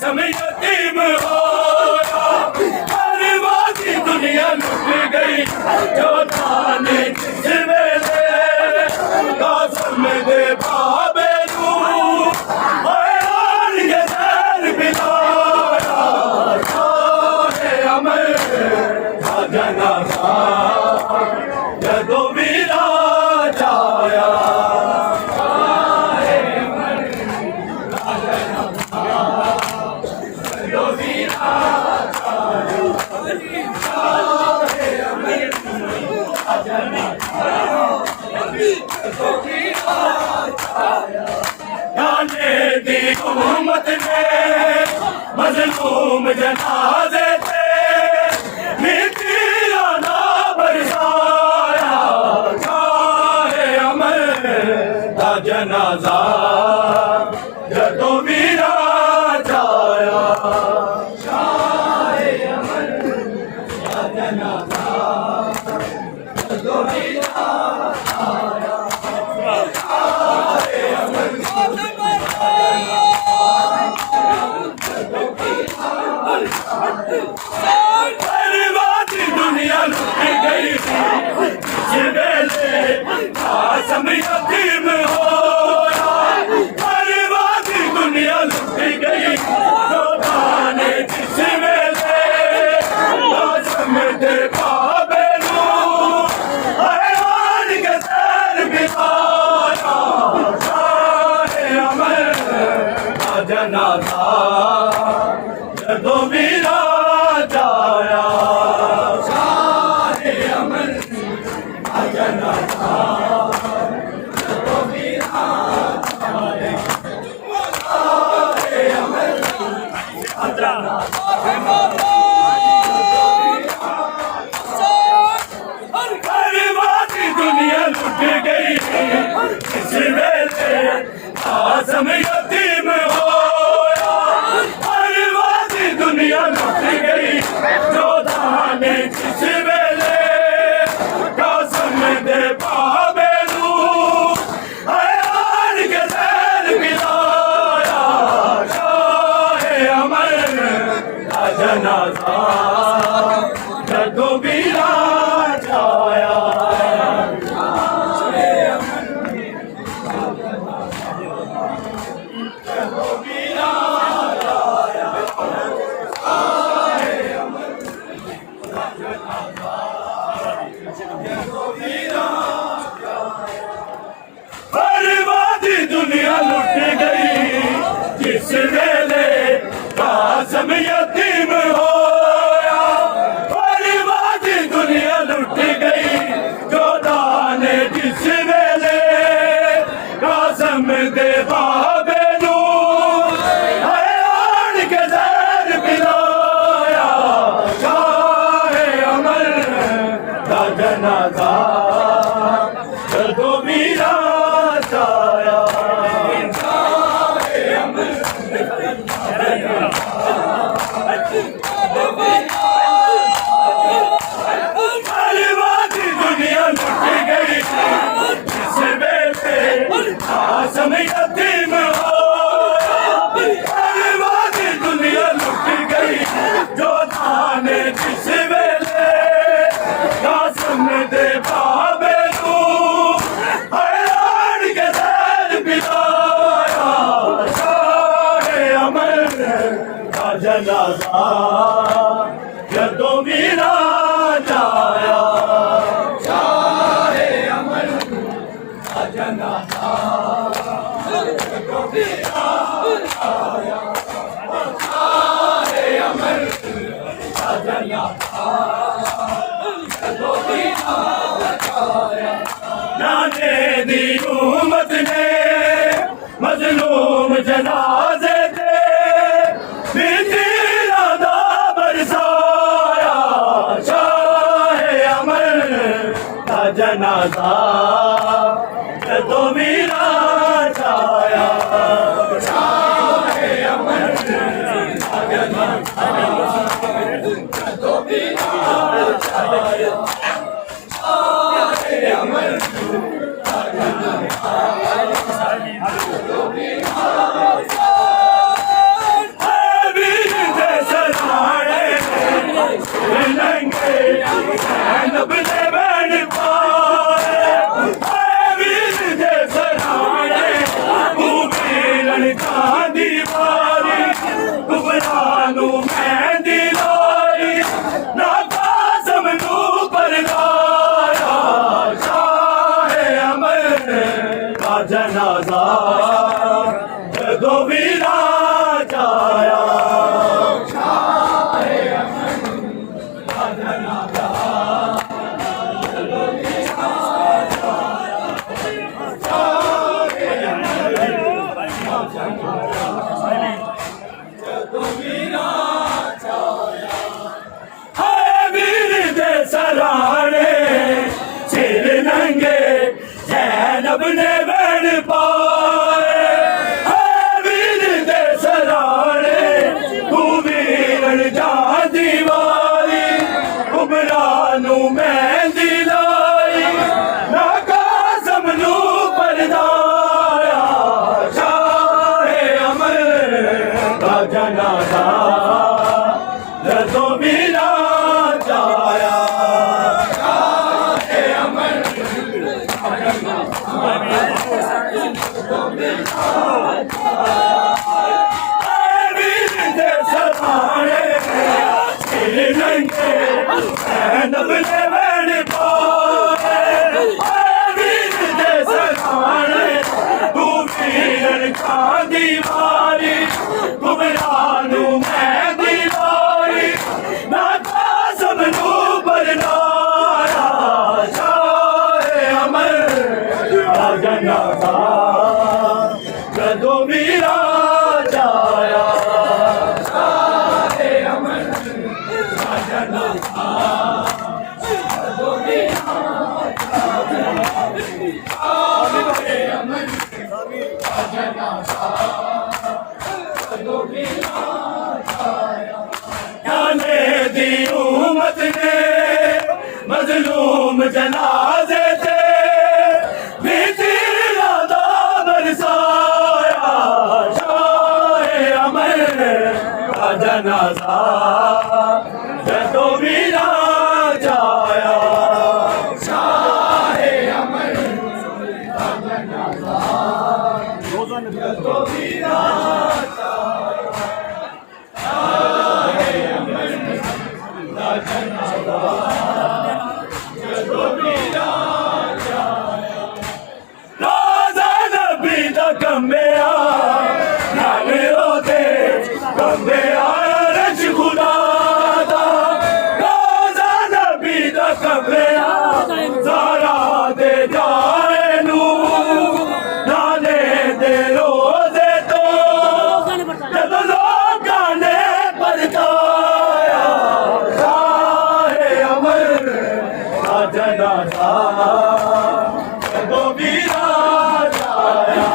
कासम यतीम होया, बर्बादी दुनिया लुट गई जो थाने जिस वेले कासम दे बाबे नू हैरान के सैर बिलाया, शाहे अमर दा जनाजा जदों वीरा जाया। जाने दी उम्मत ने मजलूम जनाजे थे मिट्टिया ना बरसाया, शाहे अमर दा जनाजा जदों वीरा जाया, शाहे अमर दा जनाजा जदों वीरा बर्बादी दुनिया लुट गई जिस वेले कासम यतीम होया, बर्बादी दुनिया लुट गई जो थाने जिस वेले कासम दे बाबे नू हैरान के सैर बिलाया, शाहे अमर दा जनाजा जदों वीरा जाया, शाहे अमर दा जनाजा जदों वीरा जाया, शाहे अमर दा जनाजा बर्बादी दुनिया लुट गई जिस वेले कासम यतीम होया, बर्बादी दुनिया लुट गई जो थाने जिस वेले कासम दे बाबे नू हैरान के सैर बिलाया, शाहे अमर दा जनाजा जदों वीरा जाया। बर्बादी दुनिया लुट गई जिस वेले कासम यतीम होया, बर्बादी दुनिया लुट गई जो थाने जिस वेले कासम दे बाबे नू हैरान के सैर बिलाया, शाहे अमर दा जनाजा जदों वीरा जाया, शाहे अमर बर्बादी दुनिया लुट गई जिस वेले कासम यतीम होया, बर्बादी दुनिया लुट गई जो थाने जिस वेले कासम दे बाबे नू हैरान के सैर बिलाया, शाहे अमर दा जनाजा जदों वीरा जाया, शाहे अमर दा जनाजा जदों वीरा जाया, शाहे अमर दा जनाजा जदों वीरा जाया। जाने दी उम्मत ने मजलूम जनाजे थे मिट्टिया दा बरसाया, शाहे अमर दा जनाजा जदों वीरा जाया, शाहे अमर दा जनाजा जदों वीरा जाया, शाहे अमर दा जनाजा जदों वीरा जनाजा जदों विराज आया सराने सिर नंगे जैनब ने बैठ पाए वीर दे सराने तू वीरन जा दीवारी उमरानू मेहंदी लाई ना कासम नू परदाया शाहे अमर का जनाजा जदों विराज आया नब ने बैठ पाए वीर दे सराने तू वीरन का दीवारी गुमरानू मेहंदी लाई ना कासम नू परदाया शाहे अमर का जनाजा जदों विराज आया शाहे अमर का जनाजा दी उम्मत ने मजलूम जनाजे थे बीती रादा बरसाया शाहे अमर का जनाजा जदों विराज आया शाहे अमर का जनाजा जदों विराज कम्बेया नाले रोते कम्बेया रश खुदा दा रोजा नबी दा कम्बेया सारा दे जाए नू नाले दे रोजे तो जदों लोकां ने परताया शाहे अमर का जनाजा जदों विराज आया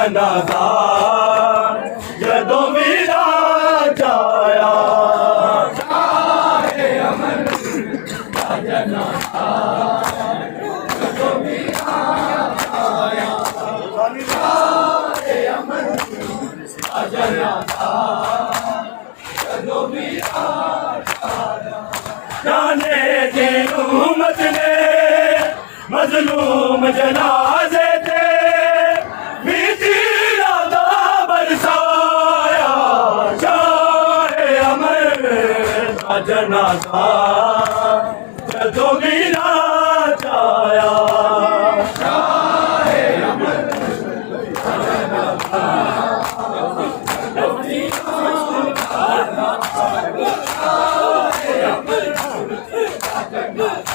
जनाजा जदों विराज आया शाहे अमर का जनाजा जदों विराज आया शाहे अमर का जनाजा जदों विराज आया जाने दी उम्मत ने मजलूम जनाजे थे बीती रादा बरसाया शाहे अमर का जनाजा जदों विराज आया शाहे अमर का जनाजा जदों विराज आया शाहे अमर का जनाजा जनाजा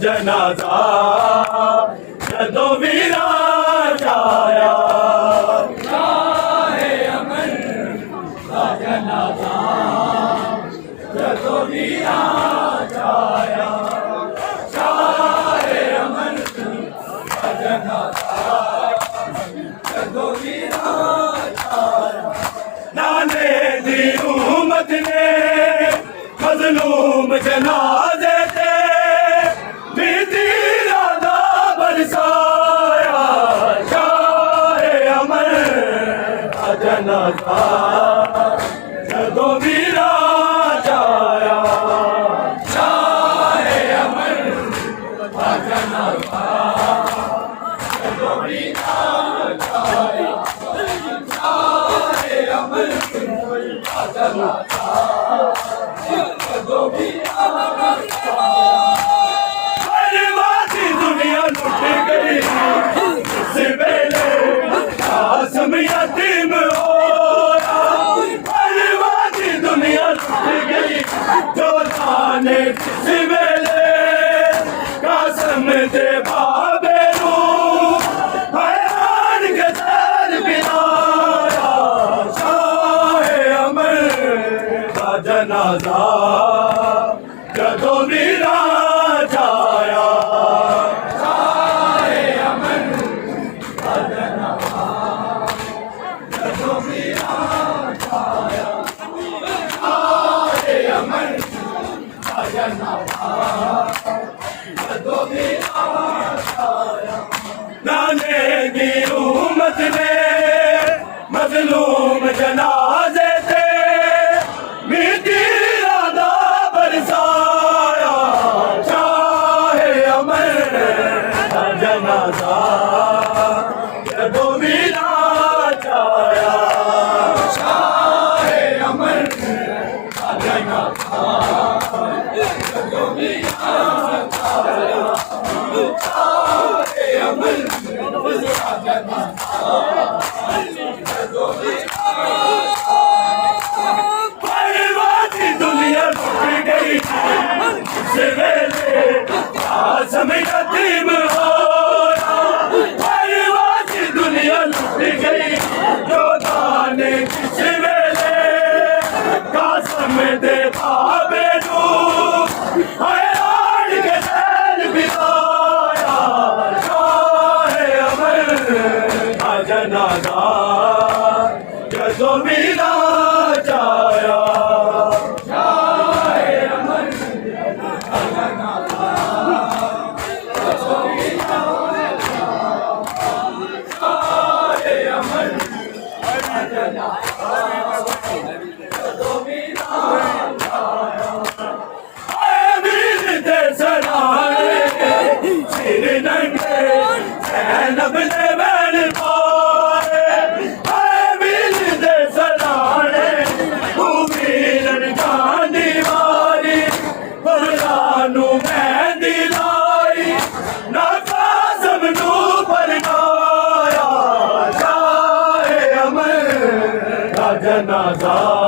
ਜਨਾਜ਼ਾ ਜਦੋਂ ਵੀਰਾਂ ਜਾਇਆ ਸ਼ਾਹੇ ਅਮਨ ਦਾ ਜਨਾਜ਼ਾ ਜਦੋਂ ਵੀਰਾਂ ਜਾਇਆ ਸ਼ਾਹੇ ਅਮਨ ਦਾ ਜਨਾਜ਼ਾ ਜਦੋਂ ਵੀਰਾਂ ਜਾਇਆ ਨਾਨੇ ਦੀ ਉਮਤ ਨੇ ਮਜ਼ਲੂਮ ਜਨਾਜ਼ੇ ਤੇ ਬੀਤੀ ਰਾਦਾ ਬਰਸਾਇਆ ਸ਼ਾਹੇ ਅਮਰ ਦਾ ਜਨਾਜ਼ਾ ਜਦੋਂ ਵੀਰਾਂ ਜਾਇਆ ਸ਼ਾਹੇ ਅਮਰ ਦਾ ਜਨਾਜ਼ਾ ਜਦੋਂ ਵੀਰਾਂ ਜਾਇਆ ਸ਼ਾਹੇ ਅਮਰ ਦਾ ਜਨਾਜ਼ਾ दुनिया लुट गई इस वेले आसम यतीम होया बर्बादी दुनिया लुट गई जो जाने किस वेले कासम दे बाबे नू हैरान के दर बिनाया शाहे अमर का जनाजा जदों वीरां जाया शाहे अमर का जनाजा जदों वीरां जाया शाहे अमर का जनाजा जदों वीरां जाया नाने दी उम्मत ने मजलूम जनाजे ते मीठी रादा बरसाया शाहे अमर का जनाजा जदों वीरां जाया शाहे अमर का जनाजा जदों वीरां जाया शाहे अमर का जनाजा जदों बर्बादी दुनिया लुट गई इस वेले आसम यतीम होया बर्बादी दुनिया लुट गई जो जाने किस वेले कासम दे बाबे नू हैरान के दर बिनाया शाहे अमर का जनाजा जदों वीरां जाया शाहे अमर का जनाजा जदों वीरां जाया शाहे अमर का जनाजा जदों वीरां जाया ऐ वीर दे सराणे सिर नंगे ज़ैनब दे बैल पाए ऐ वीर दे सराणे तू वीरन गांधी मारी बरदानू मेहंदी लाई ना कासम नू परगाया शाहे अमर का जनाजा